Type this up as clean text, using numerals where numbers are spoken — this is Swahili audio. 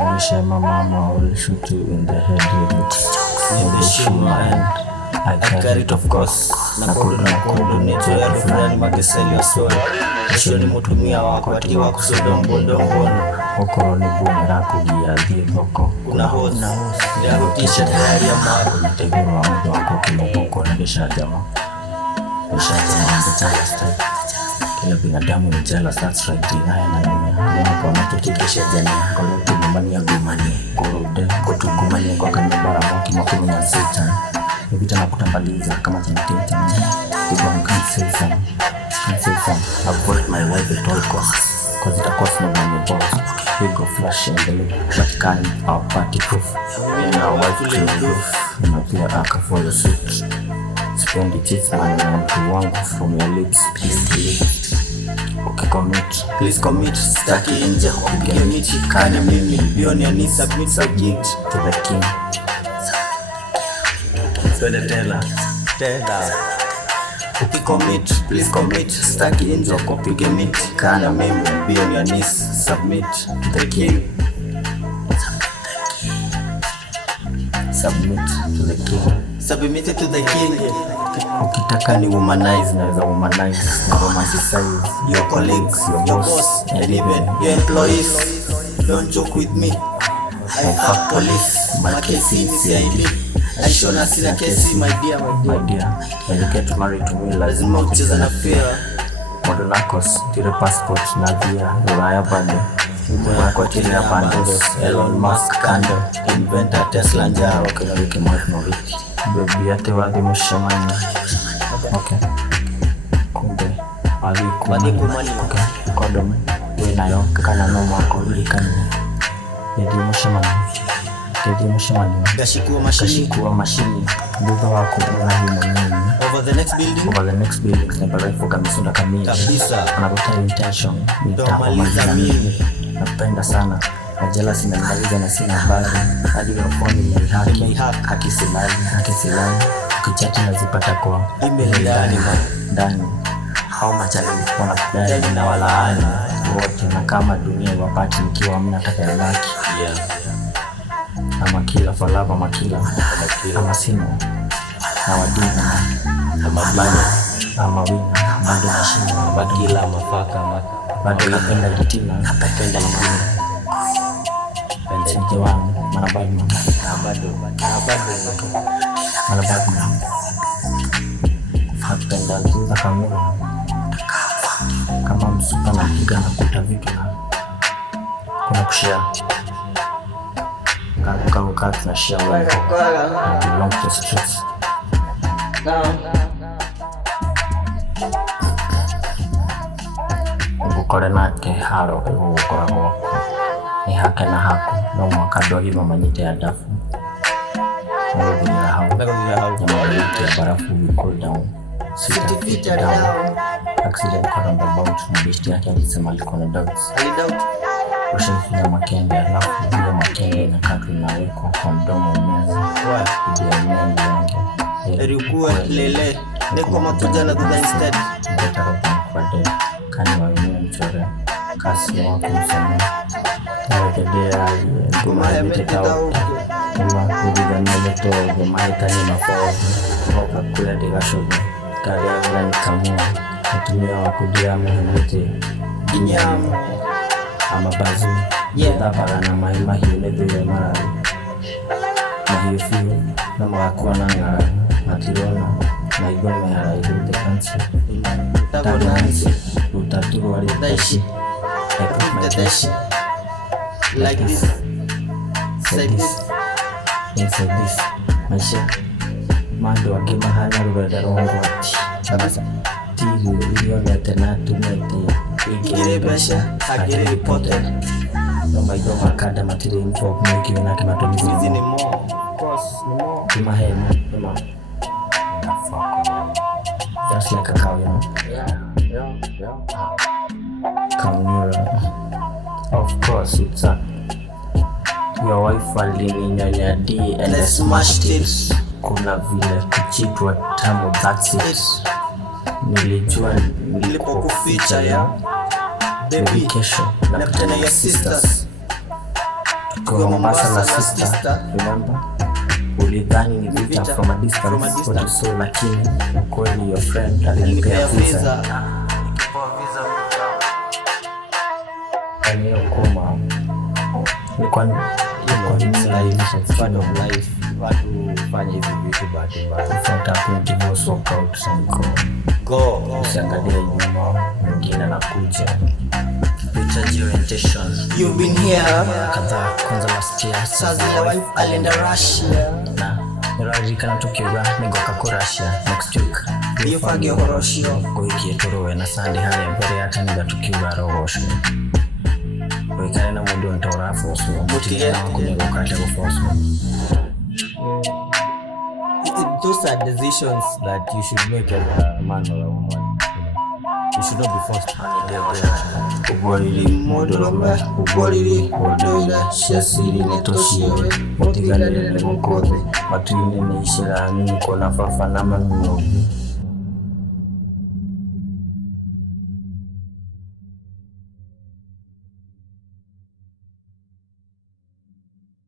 Maisha my mama will shoot you in the head with the shima and I carry it of course. Nakudu neto ya rufurani mageseli ya sword. Shoni mutumia wako ati wako sodombo. Okoro ni bume rako gia dhivoko. Una hozi ya hutisha tayari ya maro. Niteguru wa mudu wako kimoboko na gesha jama. Gesha jama the jealous type. Kila binadamu ni jealous, that's right. Dinae na nime kwa matutikisha jani. Kolotu nyumbani ya gumani. Kurude kutu gumani kwa kanibara mwaki mwakini na satan. Nivita na kutambaliza kama janitete. People can't say some. Avoid my wife at all costs. Cause it costs more than your boss. We go flash and the look. But can our party proof. And our wife clean the roof. Unapia aka for the suit. Spend the cheese man and to wangu from your lips. Please. Okay, please commit. Staki nje upige miti. Kani mimi bionia ni subject to the king. So the teller. Ukicommit, please commit. Staki nje upige miti. Kani mimi bionia ni submit to the king. Submit to the king. Submit to the king. Ukitaka ni womanize, naweza womanize, na romanticize your colleagues, your boss, and even your employees. Don't joke with me. I fuck police. My case is CID. I show na sina kesi, my dear. When you get married to me, lazima ucheza na fear. Modo nakos, tire passport, na via, uraya bando. Kwa tiri ya bandos, Elon Musk kando. Inventor Tesla njaro, kina wiki mwaki mwiki. Baby yate wadi mushamani. Okay. Kumbe wadi kumani. Okay. Kodome wenayo kana no mwako ulikani. Yadi mushamani. Gashikuwa mashini. Budo wako unahi mwenyewe. Over the next building. Nebarefu kamisunda kamili. Kabisa. Anabuta intention. Nitamaliza mimi. Napenda sana. Na jealousy inanimaliza na sina habari. Hadi phone ni haki silali. Ukichati nazipata kwa email ndani. How much alikuwa nakudai na walaani wote, na kama dunia wapati nikiwa mnataka ya laki. Ama kila for love, ama kila ama sino na wadina ama bana ama wina bado na shimo bakila mafaka bado napenda litina napenda ingine nje wangu manabado napenda kuza kamera kama msuka na piga na kuta vitu na kuna kushare kaka na share wewe belong to streets ukore nake haro ukora ni hake na hapo no mwakado hivyo manyite ya dafu ndio hao ya barafu cool down sit down accident kwa about na besti yake alisema alikuwa na doubts Ushafinya makenge alafu ile makenge na katu inawekwa kwa mdomo meza ndio mwenye wangu ilikuwa lele niko makuja na kudha instead kwa day kani wawe mchore kasi wako msamo kwa kedea kuma hemetao kuma kujigania meto kwa mahitani mafao kwa kula digashogo kari ya vila nikamua natumia wakudia mehemete inyamu amabazu yedabara na mahima hiyo ledo marari na hiyo fiyo na mwakua na ngara matirona na igome hara ilude kansi tabu nansi utaturu wali teshi like this say this inside this maisha mando wake mahana rubada rongo ati sabasa tiru iliyo lete na tumete ikirebesha agere reported no maido makada matiri info mwiki na kimatumizi ni more course ni more kimahema no just like a cow, you know. Yeah. Kamura. Of course it's a your wife alininyonya D and I smashed it. Kuna vile kuchitwa tamu, that's it. Nilijua nilipokuficha ya baby kesho na kutana ya sisters Ukiwa Mombasa na sister, remember? Ulidhani ni vita from a distance, what you saw, lakini kweli your friend alinipea visa. Kani ukoma ni kwani part of life, watu fanya hivi vitu bahati mbaya. Unataka divorce walk out sanko. Go. Usiangalie nyuma, mwingine anakuja. Picture orientation. You've been here. Kadhaa kwanza nasikia Sasa ya wife alienda Russia. Na nirarikana tukiuga nigoka ku Russia next week. Yifage horoshio. Goikie turowe na sandi hali mbere yake niga tukiuga rogosho. Goikane na mundu ntora fosu. Mutige kunyoka cha fosu. Those are decisions that you should make as a man or a woman. You should not be forced to handle. Ugoriri modoroma, ugoriri kodora, shasiri netoshiwe, mutiganire mukobe, matwine nishira niko na fafa na manunobi.